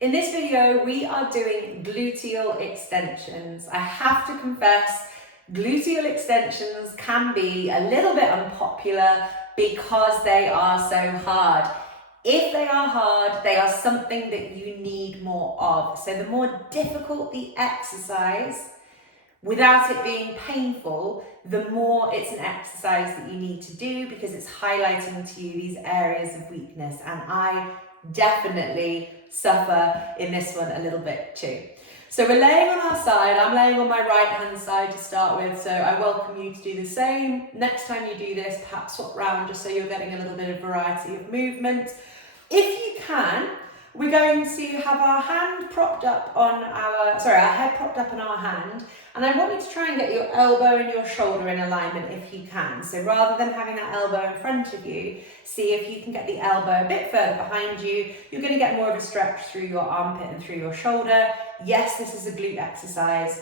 In this video, we are doing gluteal extensions. I have to confess, gluteal extensions can be a little bit unpopular because they are so hard. If they are hard, they are something that you need more of. So the more difficult the exercise, without it being painful, the more it's an exercise that you need to do because it's highlighting to you these areas of weakness. And I definitely suffer in this one a little bit too. So we're laying on our side. I'm laying on my right hand side to start with. So I welcome you to do the same. Next time you do this, perhaps swap round just so you're getting a little bit of variety of movement. If you can, we're going to have our head propped up on our hand. And I want you to try and get your elbow and your shoulder in alignment if you can. So rather than having that elbow in front of you, see if you can get the elbow a bit further behind you. You're going to get more of a stretch through your armpit and through your shoulder. Yes, this is a glute exercise,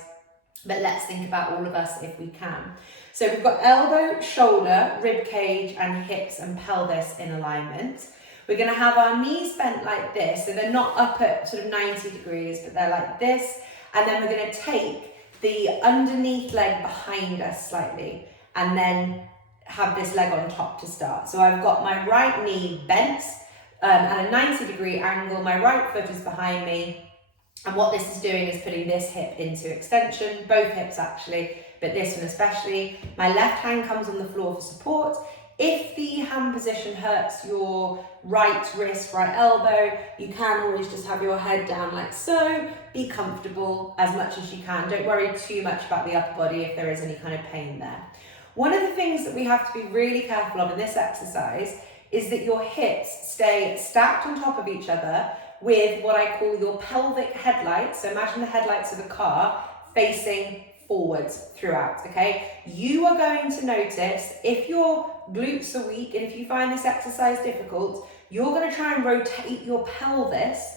but let's think about all of us if we can. So we've got elbow, shoulder, rib cage, and hips and pelvis in alignment. We're going to have our knees bent like this, so they're not up at sort of 90 degrees, but they're like this. And then we're going to take the underneath leg behind us slightly, and then have this leg on top to start. So I've got my right knee bent at a 90-degree angle. My right foot is behind me. And what this is doing is putting this hip into extension, both hips actually, but this one especially. My left hand comes on the floor for support. If the hand position hurts your right wrist, right elbow, you can always just have your head down like so. Be comfortable as much as you can. Don't worry too much about the upper body if there is any kind of pain there. One of the things that we have to be really careful of in this exercise is that your hips stay stacked on top of each other with what I call your pelvic headlights. So imagine the headlights of a car facing forwards throughout, okay? You are going to notice if your glutes are weak and if you find this exercise difficult, you're going to try and rotate your pelvis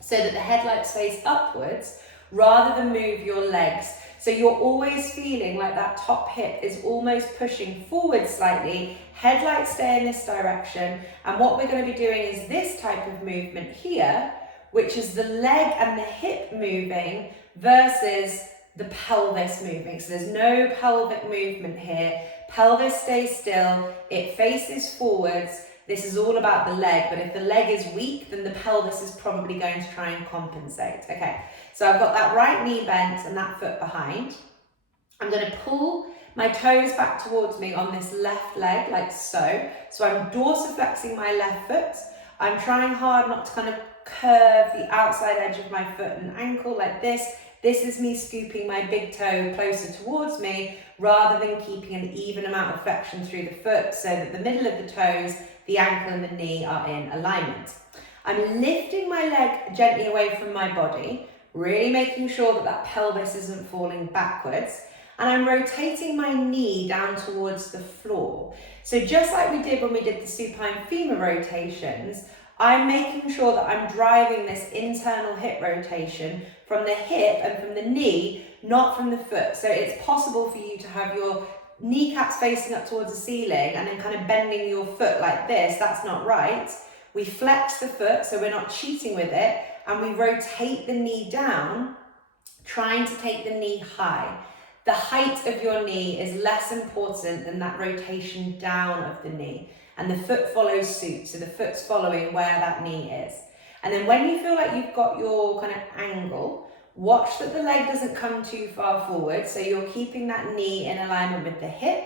so that the headlights face upwards rather than move your legs. So you're always feeling like that top hip is almost pushing forward slightly, headlights stay in this direction, and what we're going to be doing is this type of movement here, which is the leg and the hip moving versus the pelvis moving. So there's no pelvic movement here. Pelvis stays still, it faces forwards. This is all about the leg, but if the leg is weak, then the pelvis is probably going to try and compensate. Okay, so I've got that right knee bent and that foot behind. I'm going to pull my toes back towards me on this left leg, like so. So I'm dorsiflexing my left foot. I'm trying hard not to kind of curve the outside edge of my foot and ankle like this. This is me scooping my big toe closer towards me rather than keeping an even amount of flexion through the foot so that the middle of the toes, the ankle and the knee are in alignment. I'm lifting my leg gently away from my body, really making sure that that pelvis isn't falling backwards. And I'm rotating my knee down towards the floor. So just like we did when we did the supine femur rotations, I'm making sure that I'm driving this internal hip rotation from the hip and from the knee, not from the foot. So it's possible for you to have your kneecaps facing up towards the ceiling and then kind of bending your foot like this. That's not right. We flex the foot, so we're not cheating with it, and we rotate the knee down, trying to take the knee high. The height of your knee is less important than that rotation down of the knee. And the foot follows suit, so the foot's following where that knee is. And then when you feel like you've got your kind of angle, watch that the leg doesn't come too far forward, so you're keeping that knee in alignment with the hip.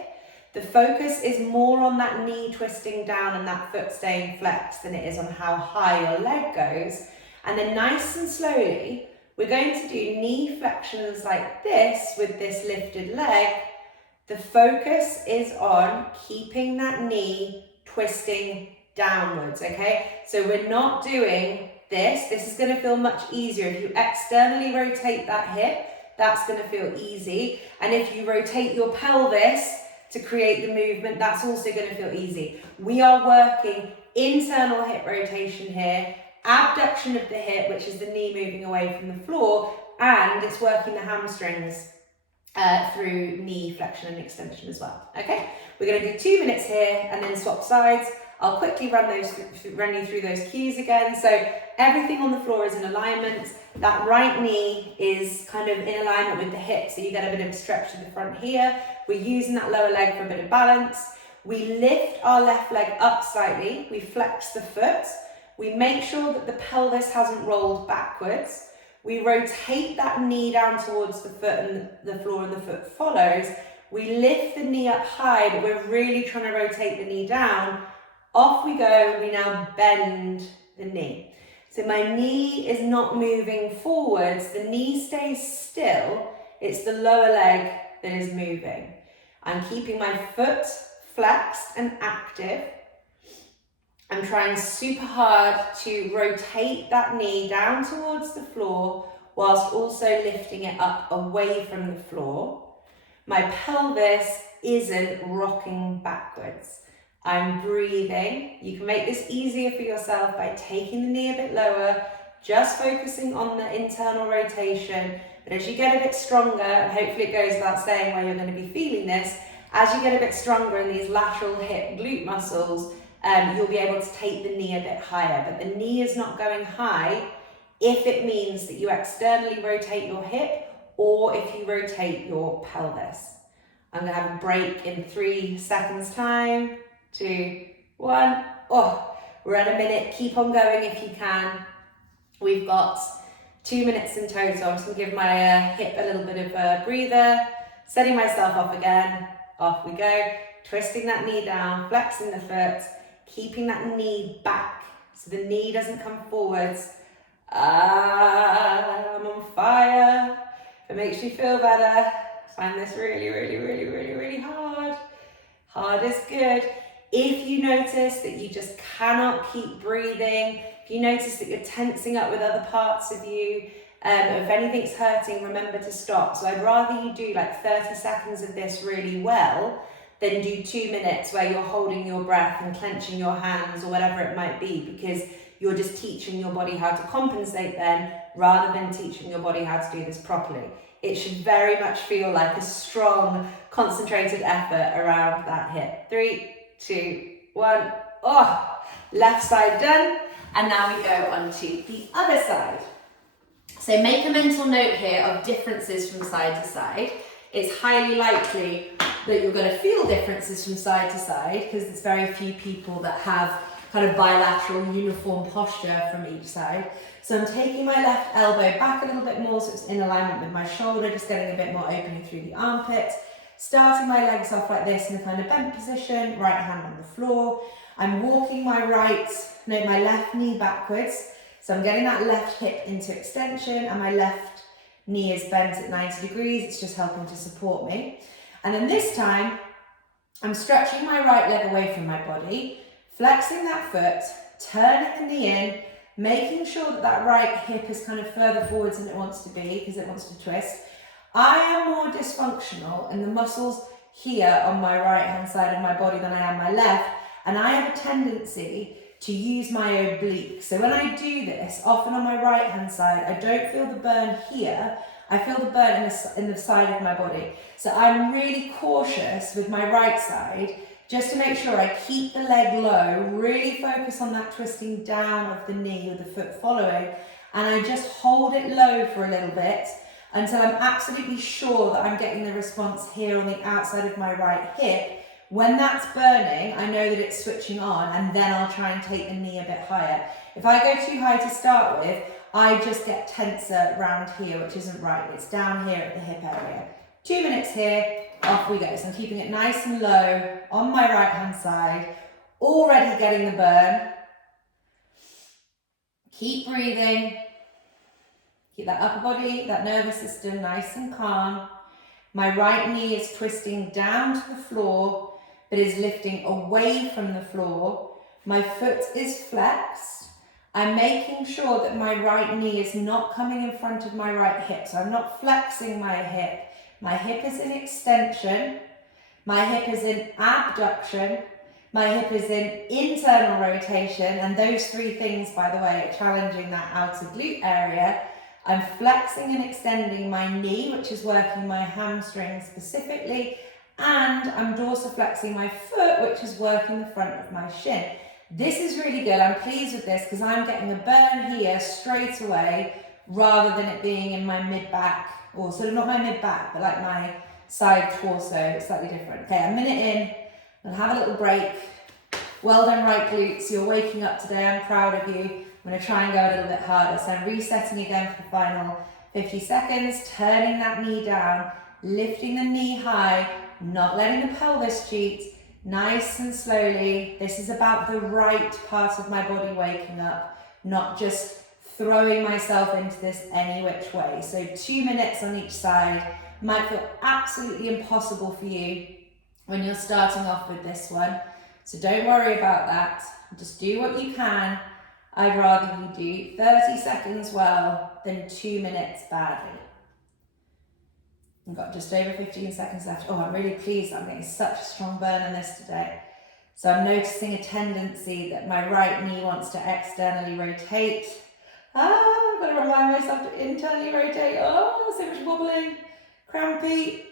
The focus is more on that knee twisting down and that foot staying flexed than it is on how high your leg goes. And then nice and slowly, we're going to do knee flexions like this with this lifted leg. The focus is on keeping that knee twisting downwards, okay? So we're not doing this. This is going to feel much easier. If you externally rotate that hip, that's going to feel easy. And if you rotate your pelvis to create the movement, that's also going to feel easy. We are working internal hip rotation here, abduction of the hip, which is the knee moving away from the floor, and it's working the hamstrings through knee flexion and extension as well. Okay, we're going to do 2 minutes here and then swap sides. I'll quickly run you through those cues again. So everything on the floor is in alignment. That right knee is kind of in alignment with the hip, so you get a bit of a stretch to the front here. We're using that lower leg for a bit of balance. We lift our left leg up slightly. We flex the foot. We make sure that the pelvis hasn't rolled backwards. We rotate that knee down towards the foot and the floor, and the foot follows. We lift the knee up high, but we're really trying to rotate the knee down. Off we go. We now bend the knee. So my knee is not moving forwards. The knee stays still. It's the lower leg that is moving. I'm keeping my foot flexed and active. I'm trying super hard to rotate that knee down towards the floor whilst also lifting it up away from the floor. My pelvis isn't rocking backwards. I'm breathing. You can make this easier for yourself by taking the knee a bit lower, just focusing on the internal rotation. But as you get a bit stronger, and hopefully it goes without saying where you're going to be feeling this, as you get a bit stronger in these lateral hip glute muscles, you'll be able to take the knee a bit higher. But the knee is not going high if it means that you externally rotate your hip or if you rotate your pelvis. I'm going to have a break in 3 seconds time. 2, 1. Oh, we're at a minute. Keep on going if you can. We've got 2 minutes in total. I'm just going to give my hip a little bit of a breather. Setting myself off again. Off we go. Twisting that knee down, flexing the foot, keeping that knee back so the knee doesn't come forwards. I'm on fire. If it makes you feel better, find this really, really, really, really, really hard. Hard is good. If you notice that you just cannot keep breathing, if you notice that you're tensing up with other parts of you, if anything's hurting, remember to stop. So I'd rather you do like 30 seconds of this really well than do 2 minutes where you're holding your breath and clenching your hands or whatever it might be, because you're just teaching your body how to compensate then, rather than teaching your body how to do this properly. It should very much feel like a strong, concentrated effort around that hip. 3, 2, 1. Oh, left side done. And now we go on to the other side. So make a mental note here of differences from side to side. It's highly likely that you're going to feel differences from side to side because there's very few people that have kind of bilateral uniform posture from each side. So I'm taking my left elbow back a little bit more so it's in alignment with my shoulder, just getting a bit more opening through the armpit. Starting my legs off like this in a kind of bent position, right hand on the floor. I'm walking my left knee backwards. So I'm getting that left hip into extension and my left knee is bent at 90 degrees. It's just helping to support me. And then this time, I'm stretching my right leg away from my body, flexing that foot, turning the knee in, making sure that that right hip is kind of further forwards than it wants to be because it wants to twist. I am more dysfunctional in the muscles here on my right hand side of my body than I am my left, and I have a tendency to use my oblique. So when I do this, often on my right hand side, I don't feel the burn here, I feel the burn in the side of my body. So I'm really cautious with my right side, just to make sure I keep the leg low, really focus on that twisting down of the knee with the foot following, and I just hold it low for a little bit until I'm absolutely sure that I'm getting the response here on the outside of my right hip. When that's burning, I know that it's switching on, and then I'll try and take the knee a bit higher. If I go too high to start with, I just get tenser round here, which isn't right. It's down here at the hip area. 2 minutes here, off we go. So I'm keeping it nice and low on my right hand side, already getting the burn. Keep breathing. Keep that upper body, that nervous system nice and calm. My right knee is twisting down to the floor, but is lifting away from the floor. My foot is flexed. I'm making sure that my right knee is not coming in front of my right hip. So I'm not flexing my hip. My hip is in extension. My hip is in abduction. My hip is in internal rotation. And those 3 things, by the way, are challenging that outer glute area. I'm flexing and extending my knee, which is working my hamstring specifically, and I'm dorsiflexing my foot, which is working the front of my shin. This is really good. I'm pleased with this because I'm getting a burn here straight away rather than it being in my mid-back, or sort of not my mid-back, but like my side torso, slightly different. Okay, a minute in, I'll have a little break. Well done, right glutes. You're waking up today. I'm proud of you. I'm going to try and go a little bit harder. So I'm resetting again for the final 50 seconds, turning that knee down, lifting the knee high, not letting the pelvis cheat, nice and slowly. This is about the right part of my body waking up, not just throwing myself into this any which way. So 2 minutes on each side. Might feel absolutely impossible for you when you're starting off with this one. So don't worry about that. Just do what you can. I'd rather you do 30 seconds well than 2 minutes badly. I've got just over 15 seconds left. Oh, I'm really pleased I'm getting such a strong burn on this today. So I'm noticing a tendency that my right knee wants to externally rotate. I've got to remind myself to internally rotate. Oh, so much wobbling, crampy.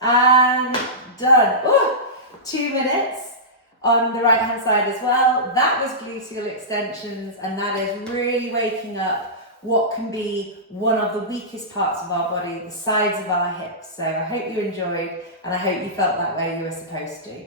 And done. 2 minutes on the right hand side as well. That was gluteal extensions, and that is really waking up what can be one of the weakest parts of our body, the sides of our hips. So I hope you enjoyed, and I hope you felt that way you were supposed to.